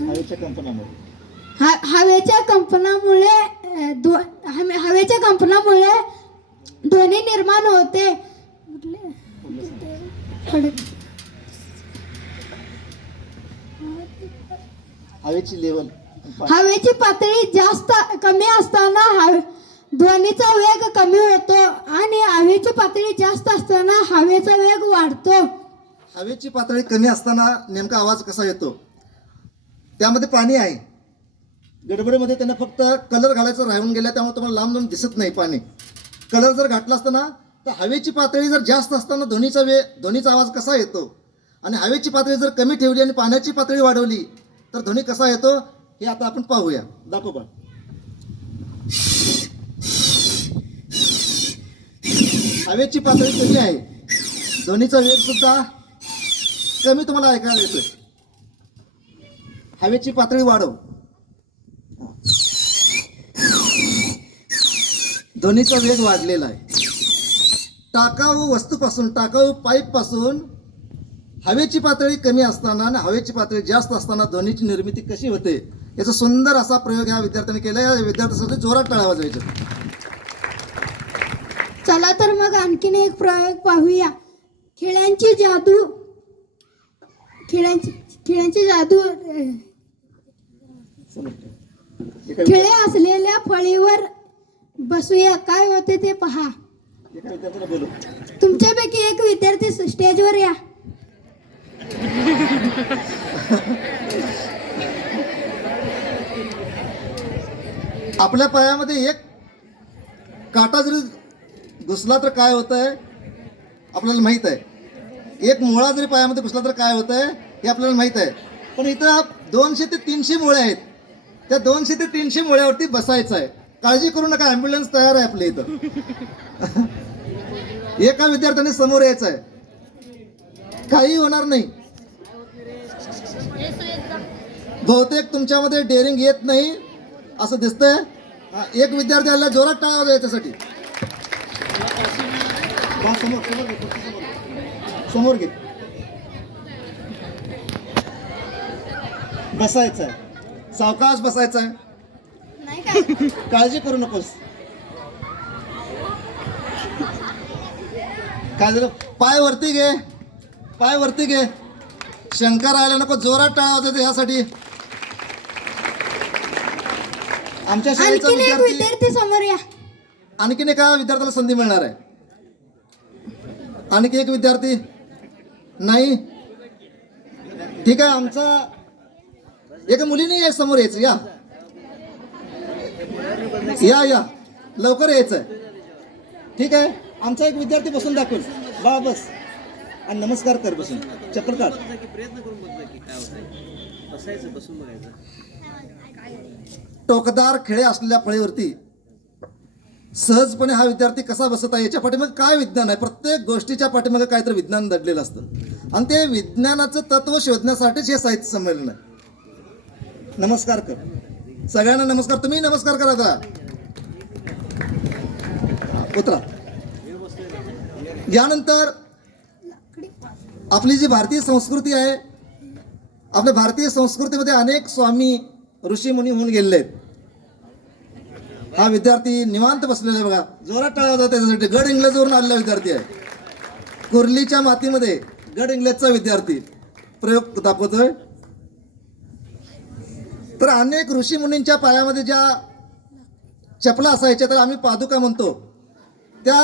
हवेच्या कंपनामुळे. हा हवेच्या कंपनामुळे हवेच्या कंपनामुळे ध्वनी निर्माण होते. हवेची लेवल. हवेची पातळी जास्त कमी असताना हवे ध्वनीचा वेग कमी होतो आणि हवेची पातळी जास्त असताना हवेचा वेग वाढतो. हवेची पातळी कमी असताना नेमका आवाज कसा येतो? त्यामध्ये पाणी आहे. गडबडीमध्ये त्यांना फक्त कलर घालायचं राहून गेलं त्यामुळे तुम्हाला लांब लांब दिसत नाही पाणी. कलर जर घातला असताना तर हवेची पातळी जर जास्त असताना ध्वनीचा वे ध्वनीचा आवाज कसा येतो? आणि हवेची पातळी जर कमी ठेवली आणि पाण्याची पातळी वाढवली तर ध्वनी कसा येतो? हे आता आपण पाहूया. दाखव पण हवेची पातळी कमी आहे? ध्वनीचा वेग सुद्धा कमी तुम्हाला ऐकायला येतोय. हवेची पातळी वाढव. ध्वनीचा वेग वाढलेला आहे. टाकाऊ वस्तूपासून टाकाऊ पाईपपासून हवेची पातळी कमी असताना आणि हवेची पातळी जास्त असताना ध्वनीची निर्मिती कशी होते याचा सुंदर असा प्रयोग ह्या विद्यार्थ्यांनी केला. या विद्यार्थ्यासाठी जोरात टाळा वाजवायचा. चला तर मग आणखीन एक प्रयोग पाहूया. खेळ्यांची जादू खेळ्यांची खेळांची जादू खिळे असलेल्या फळीवर बसूया. काय होते ते पहा. तुमच्यापैकी एक विद्यार्थी स्टेजवर या. आपल्या पायामध्ये एक काटा जरी घुसला तर काय होत आहे आपल्याला माहीत आहे. एक मुळा जरी पायामध्ये घुसला तर काय होत आहे हे आपल्याला माहीत आहे. पण इथं दोनशे ते तीनशे मुळे आहेत. त्या दोनशे ते तीनशे मुळ्यावरती बसायचं आहे. काळजी करू नका ॲम्ब्युलन्स तयार आहे आपल्या इथं. एका विद्यार्थ्याने समोर यायचं आहे. काही होणार नाही. बहुतेक तुमच्यामध्ये डेअरिंग येत नाही असं दिसतंय. एक विद्यार्थी आला जोरात टाळा याच्यासाठी. समोर घे, समोर घे. बसायचं आहे. सावकाश बसायचं. काळजी करू नकोस. काय झालं? पाय वरती घे. पाय वरती घे. शंका राहायला नको जोरात टाळा वाजायचं यासाठी. आमच्या शाळेचा विद्यार्थी समोर या. आणखीन एका विद्यार्थ्याला संधी मिळणार आहे. आणखी एक विद्यार्थी नाही. ठीक आहे आमचा एका मुलीने या समोर यायचं या. या या. लवकर यायचं. ठीक आहे? आमचा एक विद्यार्थी बसून दाखवून बा बस. आणि नमस्कार कर बसून. चक्कर काढ. प्रयत्न करून काय बसायचं बसून बघायचं टोकदार खेळे असलेल्या फळीवरती सहजपणे हा विद्यार्थी कसा बसत आहे याच्या पाठीमागे काय विज्ञान आहे? प्रत्येक गोष्टीच्या पाठीमागे काहीतरी विज्ञान दडलेलं असतं. आणि ते विज्ञानाचं तत्व शोधण्यासाठीच हे साहित्य संमेलन आहे. नमस्कार कर. सगळ्यांना नमस्कार. तुम्ही नमस्कार करा आता. उतरा. यानंतर आपली जी भारतीय संस्कृती आहे आपल्या भारतीय संस्कृतीमध्ये अनेक स्वामी ऋषी मुनी होऊन गेलेले आहेत. हा विद्यार्थी निवांत बसलेला आहे बघा. जोरात टाळा होता त्याच्यासाठी. गड इंग्लजवरून आलेला विद्यार्थी आहे. कुर्लीच्या मातीमध्ये गड इंग्लजचा विद्यार्थी. प्रयोग दाखवतोय. तर अनेक ऋषी मुनींच्या पायामध्ये ज्या चपला असायच्या तर आम्ही पादुका म्हणतो. त्या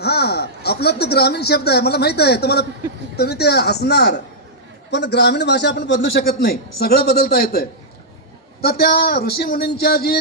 हा आपला तो ग्रामीण शब्द आहे मला माहीत आहे तुम्हाला तुम्ही ते हसणार. पण ग्रामीण भाषा आपण बदलू शकत नाही सगळं बदलता येतंय. तर त्या ऋषी मुनींच्या जी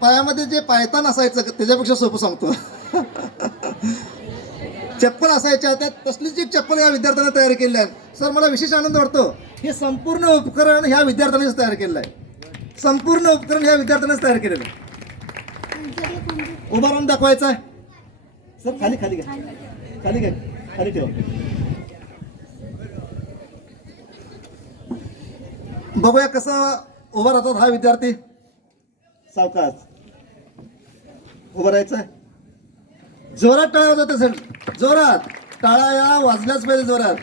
पायामध्ये जे पायतान असायचं त्याच्यापेक्षा सोपं सांगतो. चप्पल असायच्या त्यात तसलीच एक चप्पल या विद्यार्थ्यांना तयार केली आहे. सर मला विशेष आनंद वाटतो. हे संपूर्ण उपकरण ह्या विद्यार्थ्यांनीच तयार केलेलं आहे. संपूर्ण उपकरण ह्या विद्यार्थ्यांनीच तयार केलेलं आहे. उभा राहून दाखवायचं आहे. सर खाली खाली घ्या. खाली घ्या. खाली ठेवा. बघूया कसं उभा राहतात हा विद्यार्थी. सावकाश. उभं राहायचं आहे. जोरात टाळा वाजवत असेल जोरात. टाळा या वाजल्याच पाहिजे जोरात.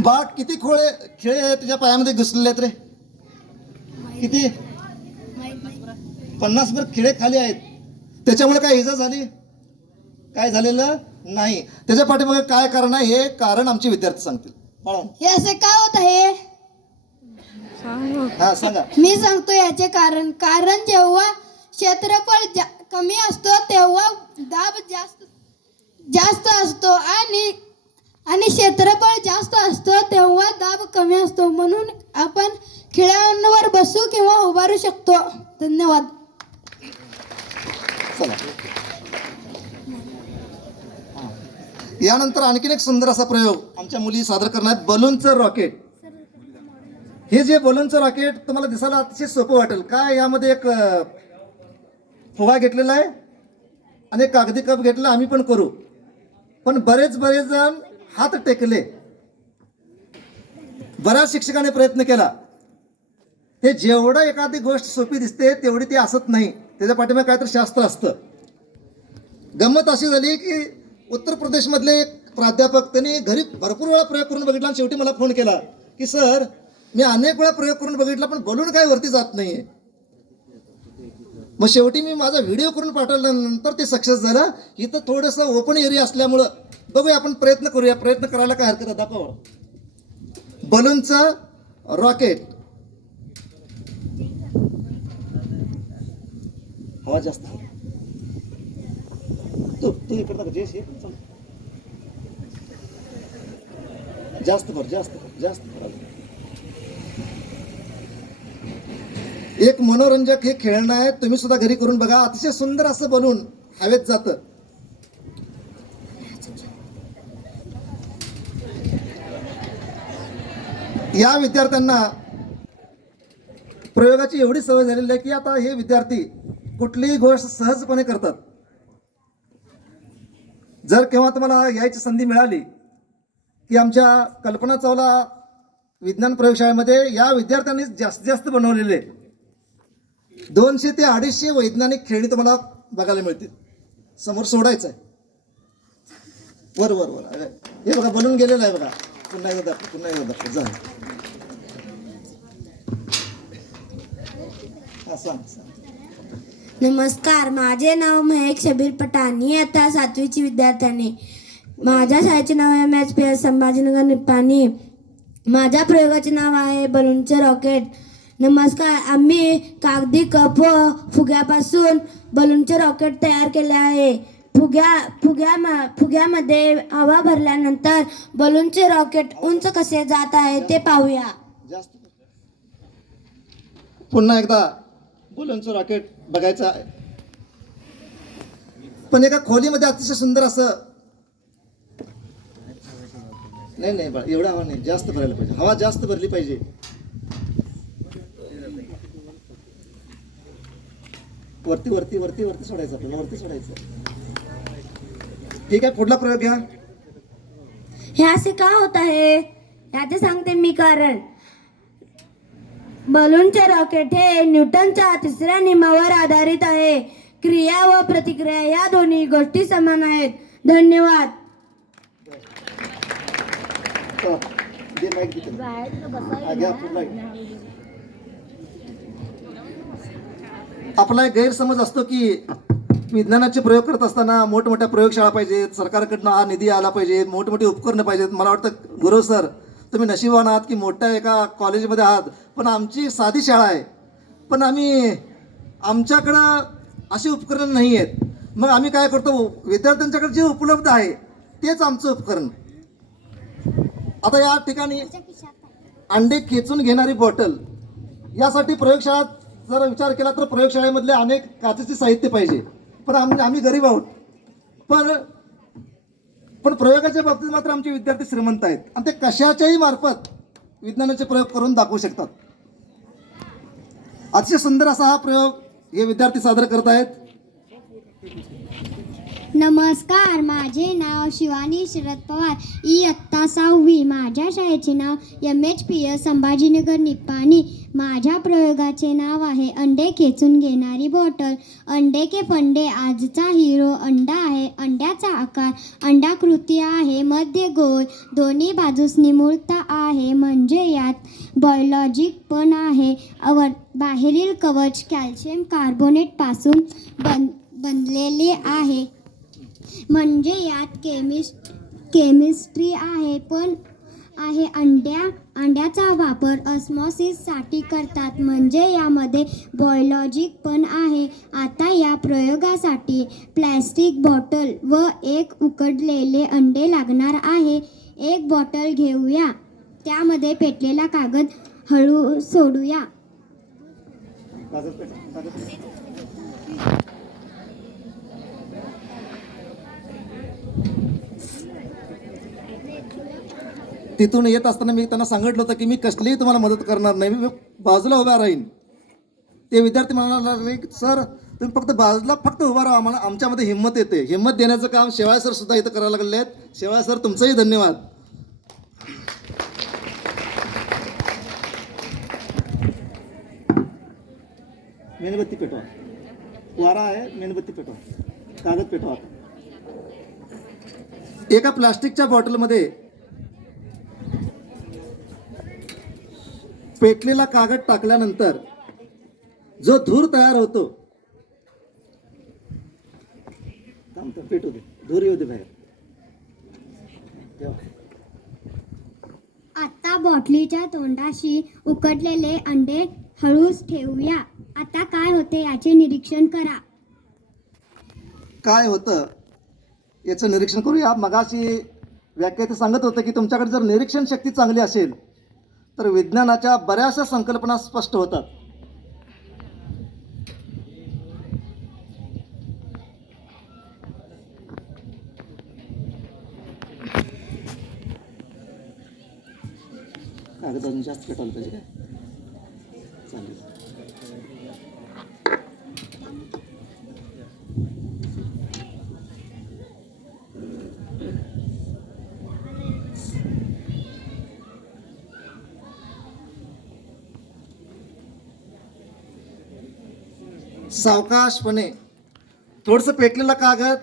बाळ किती खोळे खेळे तुझ्या पायामध्ये घुसलेले आहेत रे? किती? पन्नास भर खिळे खाली आहेत. त्याच्यामुळे काय इजा झाली? काय झालेलं नाही. त्याच्या पाठीमागे काय कारण आहे हे कारण आमचे विद्यार्थी सांगतील. हे असे का होत आहे? हा सांगा. मी सांगतो याचे कारण. कारण जेव्हा क्षेत्रफळ जा- कमी असतो तेव्हा दाब जास्त जास्त असतो आणि आणि क्षेत्रफळ जास्त असतो तेव्हा दाब कमी असतो. म्हणून आपण खिळ्यांवर बसू किंवा उभारू शकतो. धन्यवाद. चला. यानंतर आणखीन एक सुंदर असा प्रयोग आमच्या मुली सादर करणार आहेत. बलूनचं रॉकेट. हे जे बलूनचं रॉकेट तुम्हाला दिसायला अतिशय सोपं वाटेल. काय यामध्ये एक फुगा घेतलेला आहे आणि कागदी कप घेतला आम्ही पण करू. पण बरेच बरेच जण हात टेकले. बऱ्याच शिक्षकाने प्रयत्न केला. ते जेवढं एखादी गोष्ट सोपी दिसते तेवढी ती असत नाही. त्याच्या पाठीमागे काहीतरी शास्त्र असतं. गंमत अशी झाली की उत्तर प्रदेशमधले एक प्राध्यापक त्यांनी घरी भरपूर वेळा प्रयोग करून बघितला आणि शेवटी मला फोन केला की सर मी अनेक वेळा प्रयोग करून बघितला पण बलून काय वरती जात नाही आहे मग शेवटी मी माझा व्हिडिओ करून पाठवल्यानंतर ते सक्सेस झालं. इथं थोडंसं ओपन एरिया असल्यामुळं बघूया आपण प्रयत्न करूया. प्रयत्न करायला काय हरकत आहे? दाखवा बलूनचं रॉकेट हवा जास्त तू तू इकडे नका जेस जास्त भर जास्त भर जास्त भर एक मनोरंजक हे खेळणं आहे. तुम्ही सुद्धा घरी करून बघा. अतिशय सुंदर असं बनून हवेत जातं. या विद्यार्थ्यांना प्रयोगाची एवढी सवय झालेली आहे की आता हे विद्यार्थी कुठलीही गोष्ट सहजपणे करतात. जर केव्हा तुम्हाला यायची संधी मिळाली की आमच्या कल्पना चावला विज्ञान प्रयोगशाळेमध्ये या विद्यार्थ्यांनी जास्तीत जास्त बनवलेले दोनशे ते अडीचशे वैज्ञानिक खेळणी तुम्हाला बघायला मिळतील. समोर सोडायचं आहे वर वर. वर हे बघा बनून गेलेलं आहे बघा. पुन्हा एकदा दाखव पुन्हा एकदा दाखव. जा. हा सांग सांग. नमस्कार माझे नाव महेक शबीर पठाण आता सातवीची विद्यार्थ्याने. माझ्या शाळेचे नाव M H P S Sambhajinagar Nippani माझ्या प्रयोगाचे नाव आहे बलूनचे रॉकेट. नमस्कार आम्ही कागदी कप व फुग्यापासून बलूनचे रॉकेट तयार केले आहे. फुग्या फुग्या फुग्यामध्ये हवा भरल्यानंतर बलूनचे रॉकेट उंच कसे जात आहे ते पाहूया. जास्त पुन्हा एकदा बलूनचं रॉकेट बघायचं आहे. पण एका खोलीमध्ये अतिशय सुंदर असं नाही नाही एवढा हवा नाही जास्त भरायला पाहिजे. हवा जास्त भरली पाहिजे. वरती वरती वरती वरती सोडायचं आपल्याला वरती सोडायचं. ठीक आहे पुढला प्रयोग घ्या. हे असे का होत आहे? याचे सांगते मी कारण. बलूनचे रॉकेट हे न्यूटनच्या तिसऱ्या नियमावर आधारित आहे. क्रिया व प्रतिक्रिया या दोन्ही गोष्टी समान आहेत. धन्यवाद. चला, दे mic दे त्याला. हा, घ्या पुढला एक. आपला एक गैरसमज असतो की विज्ञानाचे प्रयोग करत असताना मोठमोठ्या प्रयोगशाळा पाहिजेत सरकारकडनं हा निधी आला पाहिजे मोठमोठी उपकरणं पाहिजेत. मला वाटतं गुरु सर तुम्ही नशिबान आहात की मोठ्या एका कॉलेजमध्ये आहात पण आमची साधी शाळा आहे. पण आम्ही आमच्याकडं अशी उपकरणं नाही आहेत मग आम्ही काय करतो विद्यार्थ्यांच्याकडे जे उपलब्ध आहे तेच आमचं उपकरण. आता या ठिकाणी अंडे खेचून घेणारी बॉटल यासाठी प्रयोगशाळा जर विचार केला तर प्रयोगशाळेमधले अनेक काचेचे साहित्य पाहिजे. पण आम्ही आम्ही गरीब आहोत. पण पण प्रयोगाच्या बाबतीत मात्र आमचे विद्यार्थी श्रीमंत आहेत. आणि ते कशाच्याही मार्फत विज्ञानाचे प्रयोग करून दाखवू शकतात. अतिशय सुंदर असा हा प्रयोग हे विद्यार्थी सादर करत आहेत. नमस्कार माझे नाव शिवानी शरद पवार. इयत्ता सहावी माझ्या शाळेचे नाव M H P S Sambhajinagar Nippani. माझ्या प्रयोगाचे नाव आहे अंडे खेचून घेणारी बॉटल. अंडे के फंडे आजचा हिरो अंडा आहे अंड्याचा आकार. अंडाकृती आहे मध्य गोल. दोन्ही बाजूस निमुळता आहे म्हणजे यात बायोलॉजिक पण आहे. अवर बाहेरील कवच कॅल्शियम कार्बोनेटपासून बन बनलेले आहे. म्हणजे यात केमिस्ट केमिस्ट्री आहे पण आहे अंड्या अंड्याचा वापर ऑस्मॉसिससाठी करतात. म्हणजे यामध्ये बॉयलॉजिक पण आहे. आता या प्रयोगासाठी प्लॅस्टिक बॉटल व एक उकडलेले अंडे लागणार आहे. एक बॉटल घेऊया. त्यामध्ये पेटलेला कागद हळू सोडूया कागद पेटा कागद पेटा. तिथून येत असताना मी त्यांना सांगितलं होतं की मी कसलीही तुम्हाला मदत करणार नाही. मी बाजूला उभा राहीन. ते विद्यार्थी म्हणायला लागले की सर तुम्ही फक्त बाजूला फक्त उभा राहा. आम्हाला आमच्यामध्ये हिंमत येते. हिंमत देण्याचं काम शेवाय सर सुद्धा इथं करायला लागले आहेत. शेवाय सर तुमचंही धन्यवाद. मेणबत्ती पेटवा. वारा आहे मेणबत्ती पेटवा. कागद पेटवा. एका प्लास्टिकच्या बॉटलमध्ये पेटलेला कागद टाकल्यानंतर जो धूर तयार होतो पेटू दे. धूर येऊ दे बाहेर. आता बॉटलीच्या तोंडाशी उकडलेले अंडे हळूच ठेवूया. आता काय होते याचे निरीक्षण करा. काय होतं याचं निरीक्षण करूया. मगाशी व्याख्यात सांगत होतं की तुमच्याकडे जर निरीक्षण शक्ती चांगली असेल तर विज्ञानाच्या बऱ्याचशा संकल्पना स्पष्ट होतात. कागदांनी जास्त पेटवलं पाहिजे काय? चालेल. सावकाशपणे थोडंसं पेटलेला कागद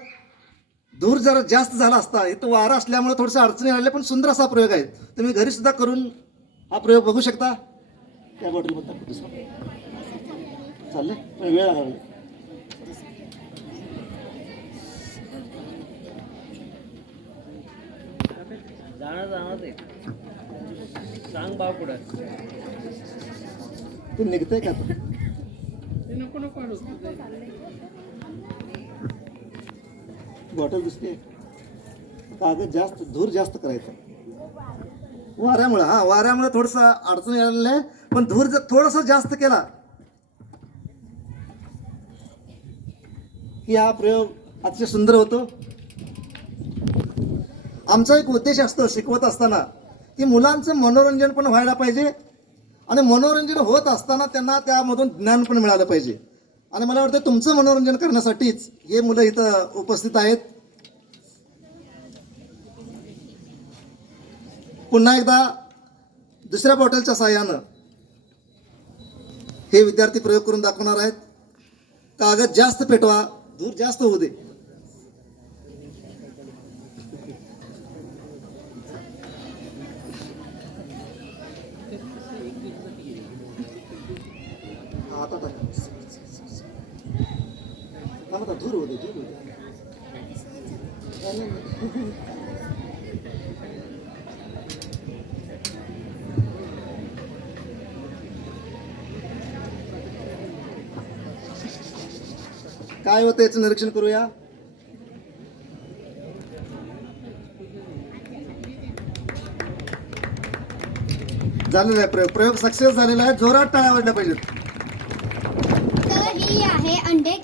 धूर जरा जास्त झाला असता इथं वारा असल्यामुळे थोडंसं अडचणी आल्या पण सुंदर असा प्रयोग आहे. तुम्ही घरी सुद्धा करून हा प्रयोग बघू शकता. त्या बॉटलमध्ये चाललंय? पण वेळ लागला जाणार जाणार ते सांग भाव पुढं ते निघतंय का आता बॉटल दिसते. कागद जास्त धूर जास्त करायचा. वाऱ्यामुळे हा वाऱ्यामुळे थोडंसं अडचणी आलेलं आहे पण धूर जर थोडासा जास्त केला की हा प्रयोग अतिशय सुंदर होतो. आमचा एक उद्देश असतो शिकवत असताना की मुलांचं मनोरंजन पण व्हायला पाहिजे आणि मनोरंजन होत असताना त्यांना त्यामधून ज्ञान पण मिळालं पाहिजे. आणि मला वाटतं तुमचं मनोरंजन करण्यासाठीच हे मुलं इथं उपस्थित आहेत. पुन्हा एकदा दुसऱ्या बॉटलच्या साह्यानं हे विद्यार्थी प्रयोग करून दाखवणार आहेत. कागद जास्त पेटवा धूर जास्त होऊ दे हा, आता टाका. थांब आता, धूर होऊ दे धूर होऊ काय होतं याचं निरीक्षण करूया? झालेला आहे प्रयोग. प्रयोग सक्सेस झालेला आहे. जोरात टाळ्या वाढल्या पाहिजेत. तर ही आहे अंडे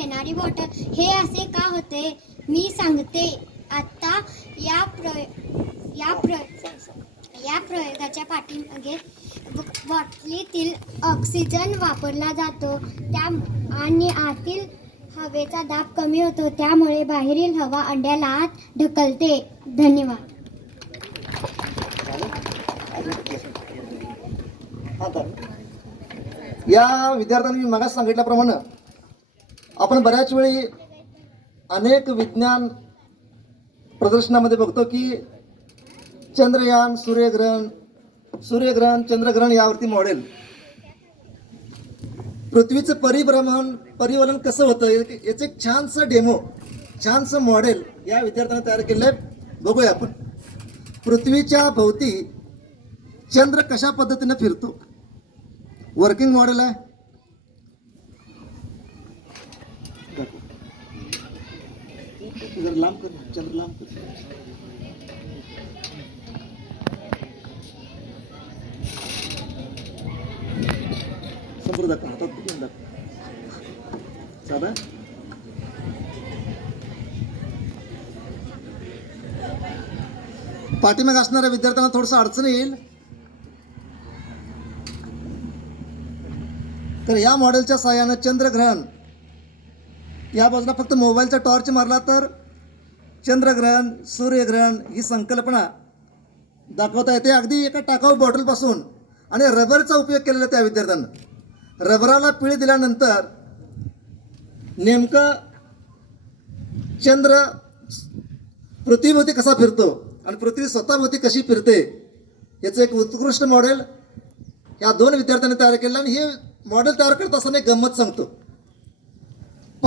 घेणारी बोट. हे असे का होते? मी सांगते. आता या प्रय या प्रय या प्रयोगाच्या पाठीमागे बॉटलीतील ऑक्सिजन वापरला जातो. त्या आणि आतील हवेचा दाब कमी होतो. त्यामुळे बाहेरील हवा अंड्याला आत ढकलते. धन्यवाद. या विद्यार्थ्यांनी मी मागास सांगितल्याप्रमाणे आपण बऱ्याच वेळी अनेक विज्ञान प्रदर्शनामध्ये बघतो की चंद्रयान सूर्यग्रहण सूर्यग्रहण चंद्रग्रहण यावरती मॉडेल पृथ्वीचं परिभ्रमण परिवलन कसं होतं याचं एक छानसं डेमो छानसं मॉडेल या विद्यार्थ्यांनी तयार केलं आहे. बघूया आपण. पृथ्वीच्या भोवती चंद्र कशा पद्धतीने फिरतो? वर्किंग मॉडेल आहे. जरा लांब कर चंद्र लांब कर. समोर दाखव हातात पकडून दाखव. साधा? पाठीमाग असणाऱ्या विद्यार्थ्यांना थोडस अडचण येईल. तर या मॉडेलच्या सहाय्यानं चंद्रग्रहण. या बाजूला फक्त मोबाईलचा टॉर्च मारला तर चंद्रग्रहण सूर्यग्रहण ही संकल्पना दाखवता येते. अगदी एका टाकाऊ बॉटलपासून आणि रबरचा उपयोग केलेला त्या विद्यार्थ्यांना. रबराला पिळी दिल्यानंतर नेमकं चंद्र पृथ्वीभोवती कसा फिरतो आणि पृथ्वी स्वतःभोवती कशी फिरते याचं एक उत्कृष्ट मॉडेल या दोन विद्यार्थ्यांनी तयार केलं. आणि हे मॉडेल तयार करत असताना एक गंमत सांगतो.